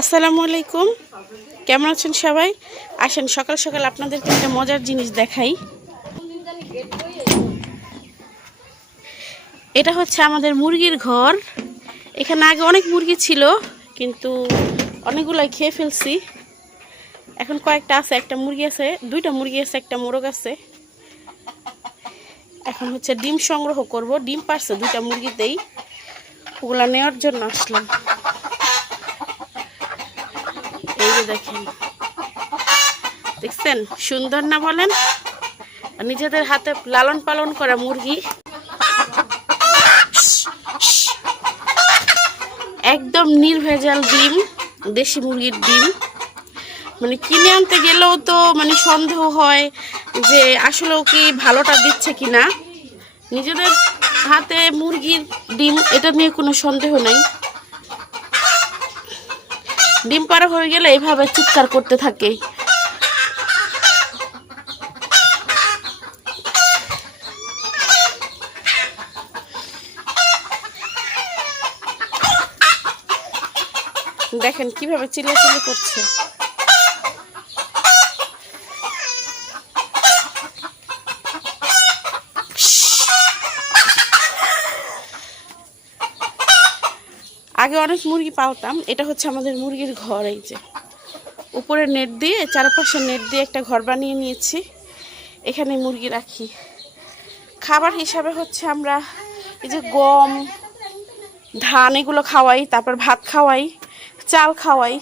আসসালামু আলাইকুম, কেমন আছেন সবাই? আসেন সকাল সকাল আপনাদেরকে একটা মজার জিনিস দেখাই। এটা হচ্ছে আমাদের মুরগির ঘর। এখানে আগে অনেক মুরগি ছিল, কিন্তু অনেকগুলাই খেয়ে ফেলছি। এখন কয়েকটা আছে, একটা মুরগি আছে, দুইটা মুরগি আছে, একটা মোরগ আছে। এখন হচ্ছে ডিম সংগ্রহ করব। ডিম পারছে দুইটা মুরগিতেই, ওগুলা নেওয়ার জন্য আসলাম। এই যে দেখেন, দেখছেন সুন্দর না বলেন? নিজেদের হাতে লালন পালন করা মুরগি, একদম নির্ভেজাল ডিম, দেশি মুরগির ডিম। মানে কিনে আনতে গেলেও তো মানে সন্দেহ হয় যে আসলেও কি ভালোটা দিচ্ছে কিনা। নিজেদের হাতে মুরগির ডিম, এটা নিয়ে কোনো সন্দেহ নাই। ডিম পাড়া হয়ে গেলে এইভাবে চিৎকার করতে থাকে। দেখেন কিভাবে চিল্লাচিল্লি করছে। আগে অনেক মুরগি পালতাম। এটা হচ্ছে আমাদের মুরগির ঘর। এই যে উপরে নেট দিয়ে, চারপাশে নেট দিয়ে একটা ঘর বানিয়ে নিয়েছি। এখানে মুরগি রাখি। খাবার হিসাবে হচ্ছে আমরা এই যে গম, ধান এগুলো খাওয়াই, তারপর ভাত খাওয়াই, চাল খাওয়াই।